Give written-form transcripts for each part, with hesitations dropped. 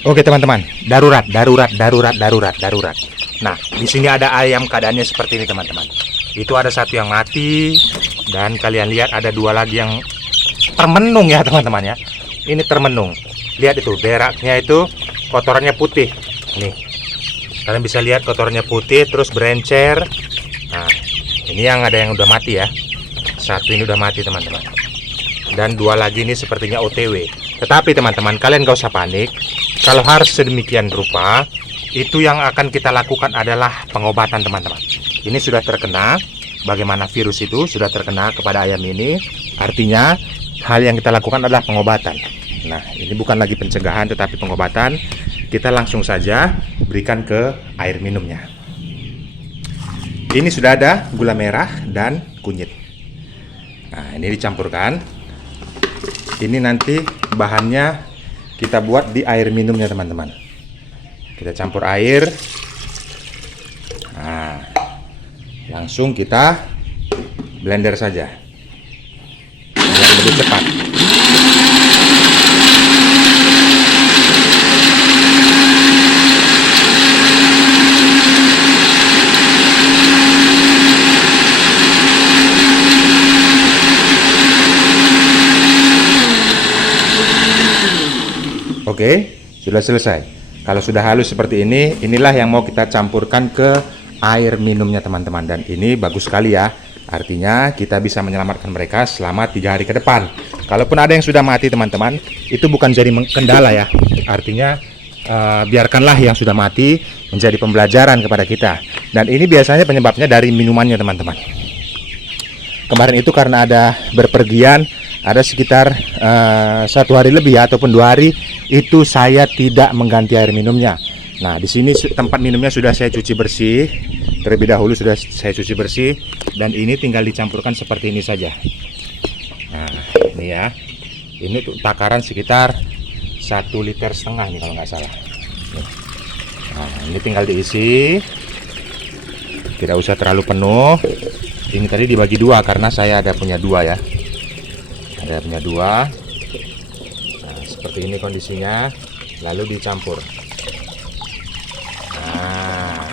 Oke teman-teman, darurat, darurat, darurat, darurat, darurat. Nah, di sini ada ayam keadaannya seperti ini teman-teman. Itu ada satu yang mati dan kalian lihat ada dua lagi yang termenung ya teman-teman ya. Ini termenung. Lihat itu beraknya itu kotorannya putih. Nih, kalian bisa lihat kotorannya putih terus berencer. Nah, ini yang ada yang udah mati ya. Satu ini udah mati teman-teman. Dan dua lagi ini sepertinya OTW. Tetapi teman-teman, kalian gak usah panik. Kalau harus sedemikian rupa, itu yang akan kita lakukan adalah pengobatan teman-teman. Ini sudah terkena, bagaimana virus itu sudah terkena kepada ayam ini. Artinya, hal yang kita lakukan adalah pengobatan. Nah, ini bukan lagi pencegahan tetapi pengobatan. Kita langsung saja berikan ke air minumnya. Ini sudah ada gula merah dan kunyit. Nah, ini dicampurkan. Ini nanti bahannya kita buat di air minumnya teman-teman. Kita campur air. Nah, langsung kita blender saja biar lebih cepat. Oke, sudah selesai. Kalau sudah halus seperti ini, inilah yang mau kita campurkan ke air minumnya teman-teman. Dan ini bagus sekali ya. Artinya kita bisa menyelamatkan mereka selama 3 hari ke depan. Kalaupun ada yang sudah mati teman-teman, itu bukan jadi kendala ya. Artinya biarkanlah yang sudah mati menjadi pembelajaran kepada kita. Dan ini biasanya penyebabnya dari minumannya teman-teman. Kemarin itu karena ada berpergian, ada sekitar 1 hari lebih ya, ataupun 2 hari itu saya tidak mengganti air minumnya. Nah, di sini tempat minumnya sudah saya cuci bersih. Terlebih dahulu sudah saya cuci bersih dan ini tinggal dicampurkan seperti ini saja. Nah, ini ya. Ini untuk takaran sekitar 1,5 liter nih kalau nggak salah. Nah, ini tinggal diisi. Tidak usah terlalu penuh. Ini tadi dibagi 2 karena saya ada punya 2 ya. Ada punya 2. Nah, seperti ini kondisinya. Lalu dicampur. Nah,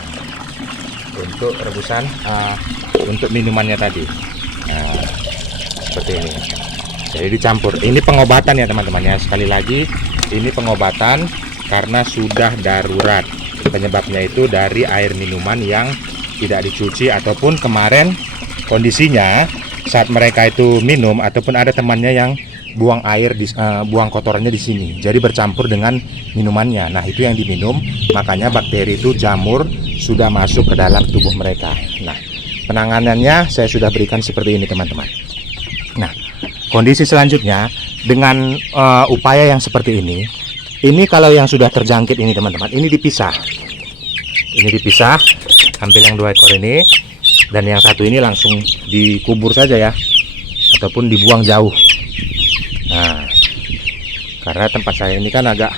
untuk rebusan, untuk minumannya tadi. Nah, seperti ini. Jadi dicampur. Ini pengobatan ya teman-teman ya. Sekali lagi, ini pengobatan karena sudah darurat. Penyebabnya itu dari air minuman yang tidak dicuci ataupun kemarin kondisinya saat mereka itu minum ataupun ada temannya yang buang air buang kotorannya di sini, jadi bercampur dengan minumannya. Nah, itu yang diminum, makanya bakteri itu jamur sudah masuk ke dalam tubuh mereka. Nah, penanganannya saya sudah berikan seperti ini teman-teman. Nah, kondisi selanjutnya dengan upaya yang seperti ini kalau yang sudah terjangkit ini teman-teman, ini dipisah. Ini dipisah, ambil yang 2 ekor ini. Dan yang satu ini langsung dikubur saja ya, ataupun dibuang jauh. Nah, karena tempat saya ini kan agak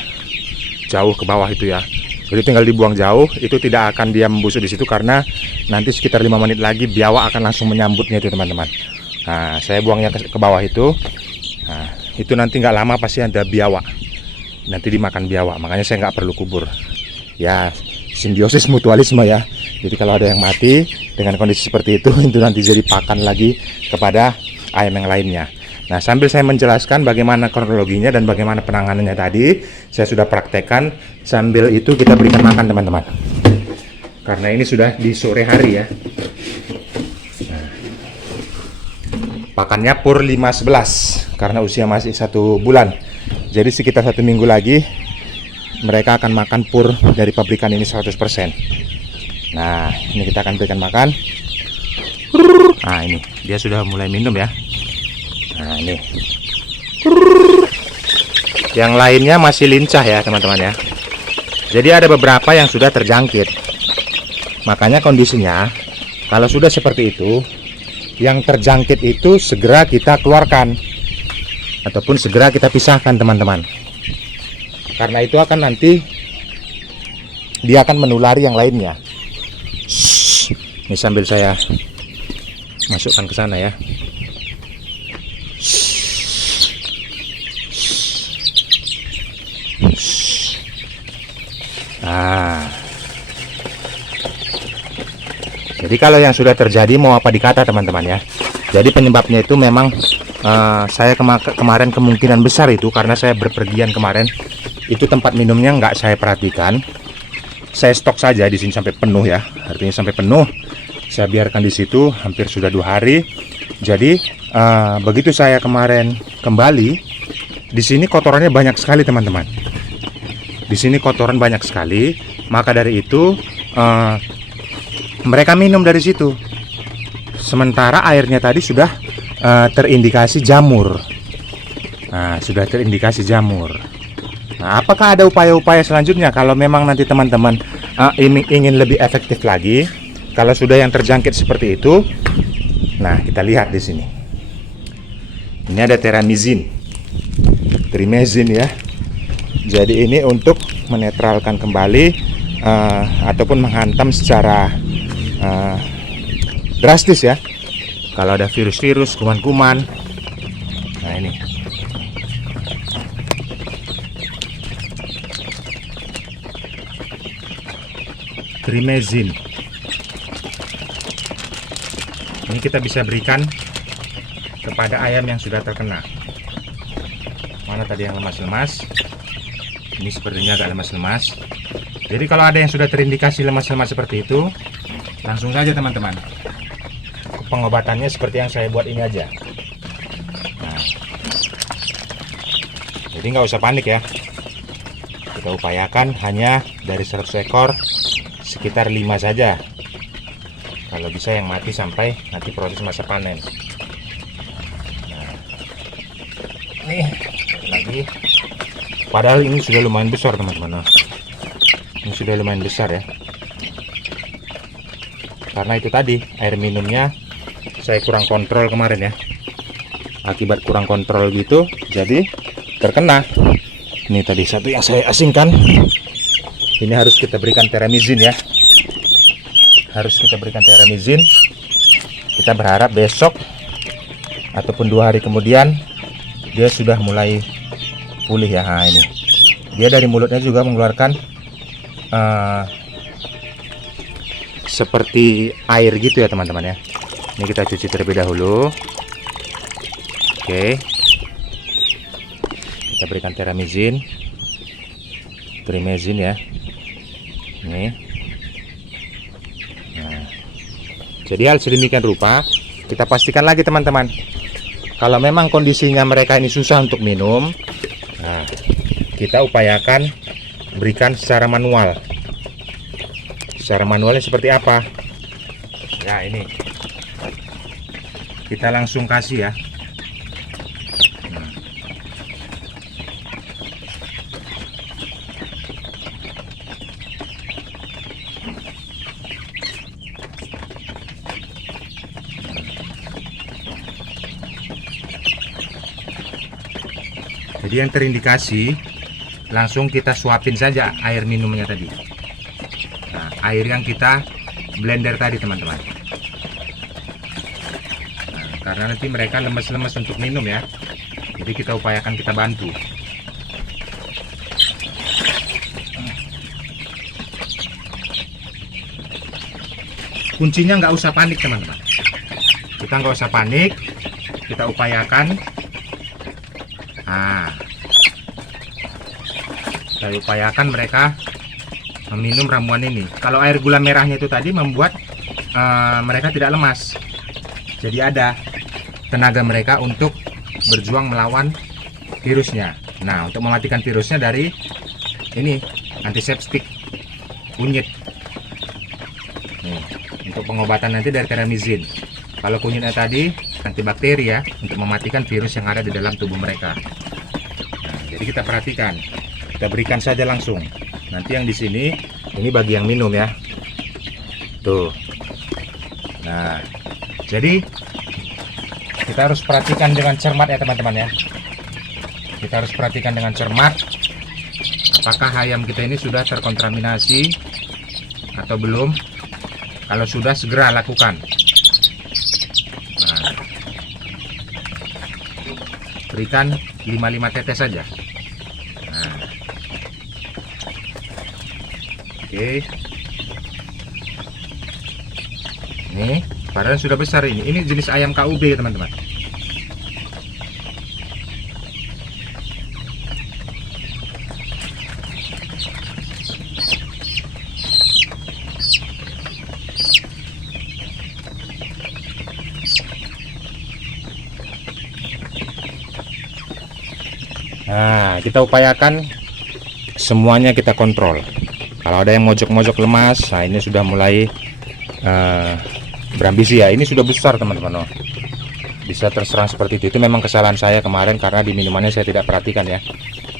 jauh ke bawah itu ya, jadi tinggal dibuang jauh. Itu tidak akan dia membusuk di situ karena nanti sekitar 5 menit lagi biawak akan langsung menyambutnya itu teman-teman. Nah, saya buangnya ke bawah itu. Nah, itu nanti nggak lama pasti ada biawak, nanti dimakan biawak, makanya saya nggak perlu kubur ya. Simbiosis mutualisme ya. Jadi kalau ada yang mati dengan kondisi seperti itu nanti jadi pakan lagi kepada ayam yang lainnya. Nah, sambil saya menjelaskan bagaimana kronologinya dan bagaimana penanganannya tadi, saya sudah praktekkan. Sambil itu kita berikan makan teman-teman. Karena ini sudah di sore hari ya. Nah, pakannya pur 5-11 karena usia masih 1 bulan. Jadi sekitar 1 minggu lagi mereka akan makan pur dari pabrikan ini 100%. Nah, ini kita akan berikan makan. Nah, ini dia sudah mulai minum ya. Nah, ini yang lainnya masih lincah ya teman-teman ya. Jadi ada beberapa yang sudah terjangkit. Makanya kondisinya kalau sudah seperti itu, yang terjangkit itu segera kita keluarkan ataupun segera kita pisahkan teman-teman. Karena itu akan nanti dia akan menulari yang lainnya. Ini sambil saya masukkan ke sana ya. Nah, jadi kalau yang sudah terjadi mau apa dikata teman-teman ya. Jadi penyebabnya itu memang saya kemarin kemungkinan besar itu karena saya berpergian kemarin, itu tempat minumnya nggak saya perhatikan. Saya stok saja di sini sampai penuh ya, artinya sampai penuh. Saya biarkan di situ hampir sudah 2 hari. Jadi begitu saya kemarin kembali, di sini kotorannya banyak sekali teman-teman. Di sini kotoran banyak sekali, maka dari itu mereka minum dari situ. Sementara airnya tadi sudah terindikasi jamur. Nah, sudah terindikasi jamur. Nah, apakah ada upaya-upaya selanjutnya kalau memang nanti teman-teman ingin lebih efektif lagi? Kalau sudah yang terjangkit seperti itu, nah kita lihat di sini. Ini ada trimezin ya. Jadi ini untuk menetralkan kembali ataupun menghantam secara drastis ya. Kalau ada virus-virus, kuman-kuman. Nah ini. Trimezin. Ini kita bisa berikan kepada ayam yang sudah terkena. Mana tadi yang lemas-lemas? Ini sepertinya agak lemas-lemas. Jadi kalau ada yang sudah terindikasi lemas-lemas seperti itu, langsung saja teman-teman. Pengobatannya seperti yang saya buat ini aja. Nah, jadi nggak usah panik ya. Kita upayakan hanya dari 100 ekor sekitar 5 saja. Kalau bisa yang mati sampai nanti proses masa panen. Nah, nih lagi. Padahal ini sudah lumayan besar teman-teman. Ini sudah lumayan besar ya. Karena itu tadi air minumnya saya kurang kontrol kemarin ya. Akibat kurang kontrol gitu, jadi terkena. Ini tadi satu yang saya asingkan. Ini harus kita berikan trimezin ya. Harus kita berikan trimezin. Kita berharap besok ataupun 2 hari kemudian dia sudah mulai pulih ya. Nah, ini dia dari mulutnya juga mengeluarkan seperti air gitu ya teman-teman ya. Ini kita cuci terlebih dahulu. Oke, kita berikan trimezin ya. Nih. Nah, jadi hal sedemikian rupa kita pastikan lagi teman-teman, kalau memang kondisinya mereka ini susah untuk minum, nah, kita upayakan berikan secara manual. Secara manualnya seperti apa? Ya ini kita langsung kasih ya. Jadi yang terindikasi langsung kita suapin saja air minumnya tadi. Nah, air yang kita blender tadi teman-teman. Nah, karena nanti mereka lemes-lemes untuk minum ya. Jadi kita upayakan kita bantu. Kuncinya nggak usah panik teman-teman. Kita nggak usah panik. Kita upayakan. Nah, kita upayakan mereka meminum ramuan ini. Kalau air gula merahnya itu tadi membuat mereka tidak lemas. Jadi ada tenaga mereka untuk berjuang melawan virusnya. Nah, untuk mematikan virusnya dari ini antiseptik kunyit. Nih, untuk pengobatan nanti dari trimezin. Kalau kunyitnya tadi antibakteri ya, untuk mematikan virus yang ada di dalam tubuh mereka. Nah, jadi kita perhatikan, kita berikan saja langsung. Nanti yang di sini ini bagi yang minum ya. Tuh. Nah, jadi kita harus perhatikan dengan cermat ya teman-teman ya. Kita harus perhatikan dengan cermat apakah ayam kita ini sudah terkontaminasi atau belum. Kalau sudah, segera lakukan. Nah, berikan 5 tetes saja. Nah, Oke. Ini padahal sudah besar ini. Ini jenis ayam KUB teman-teman. Nah, kita upayakan semuanya kita kontrol. Kalau ada yang mojok-mojok lemas, nah ini sudah mulai berambisi ya. Ini sudah besar teman-teman. Oh, bisa terserang seperti itu. Itu memang kesalahan saya kemarin karena di minumannya saya tidak perhatikan ya.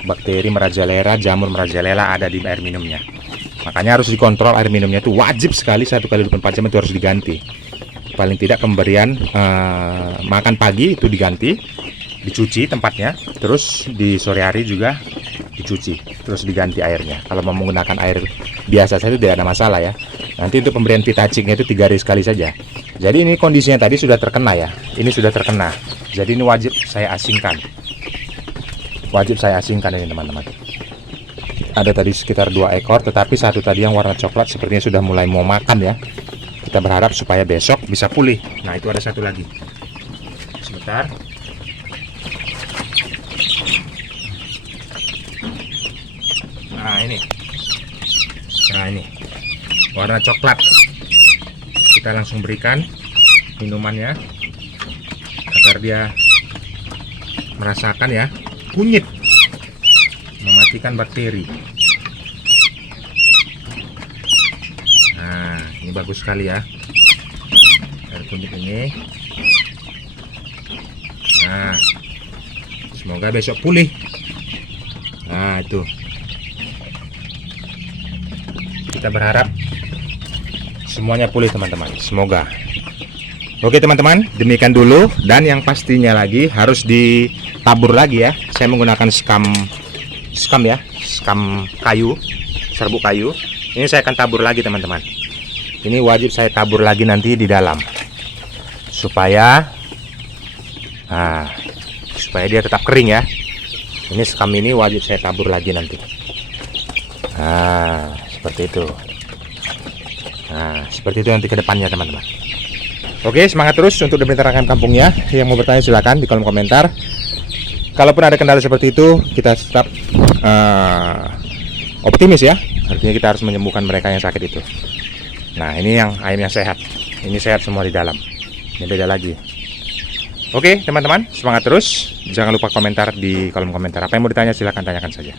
Bakteri merajalela, jamur merajalela ada di air minumnya. Makanya harus dikontrol air minumnya itu wajib sekali 1 kali 24 jam itu harus diganti. Paling tidak pemberian makan pagi itu diganti, dicuci tempatnya, terus di sore hari juga dicuci, terus diganti airnya. Kalau mau menggunakan air biasa saja tidak ada masalah ya. Nanti untuk pemberian vitacingnya itu 3 hari sekali saja. Jadi ini kondisinya tadi sudah terkena ya. Ini sudah terkena. Jadi ini wajib saya asingkan. Wajib saya asingkan ini teman-teman. Ada tadi sekitar 2 ekor, tetapi satu tadi yang warna coklat sepertinya sudah mulai mau makan ya. Kita berharap supaya besok bisa pulih. Nah itu ada satu lagi. Sebentar. Nah ini warna coklat. Kita langsung berikan minumannya agar dia merasakan ya kunyit, mematikan bakteri. Nah ini bagus sekali ya air kunyit ini. Nah semoga besok pulih. Nah itu kita berharap semuanya pulih teman-teman, semoga. Oke teman-teman, demikian dulu. Dan yang pastinya lagi harus ditabur lagi ya. Saya menggunakan skam ya, skam kayu, serbuk kayu. Ini saya akan tabur lagi teman-teman. Ini wajib saya tabur lagi nanti di dalam supaya dia tetap kering ya. Ini skam ini wajib saya tabur lagi nanti. Nah seperti itu. Nah seperti itu nanti ke depannya teman-teman. Oke, semangat terus untuk menerangkan kampungnya. Yang mau bertanya silakan di kolom komentar. Kalaupun ada kendala seperti itu, kita tetap optimis ya. Artinya kita harus menyembuhkan mereka yang sakit itu. Nah ini yang ayamnya sehat. Ini sehat semua di dalam. Ini beda lagi. Oke teman-teman, semangat terus. Jangan lupa komentar di kolom komentar. Apa yang mau ditanya silakan tanyakan saja.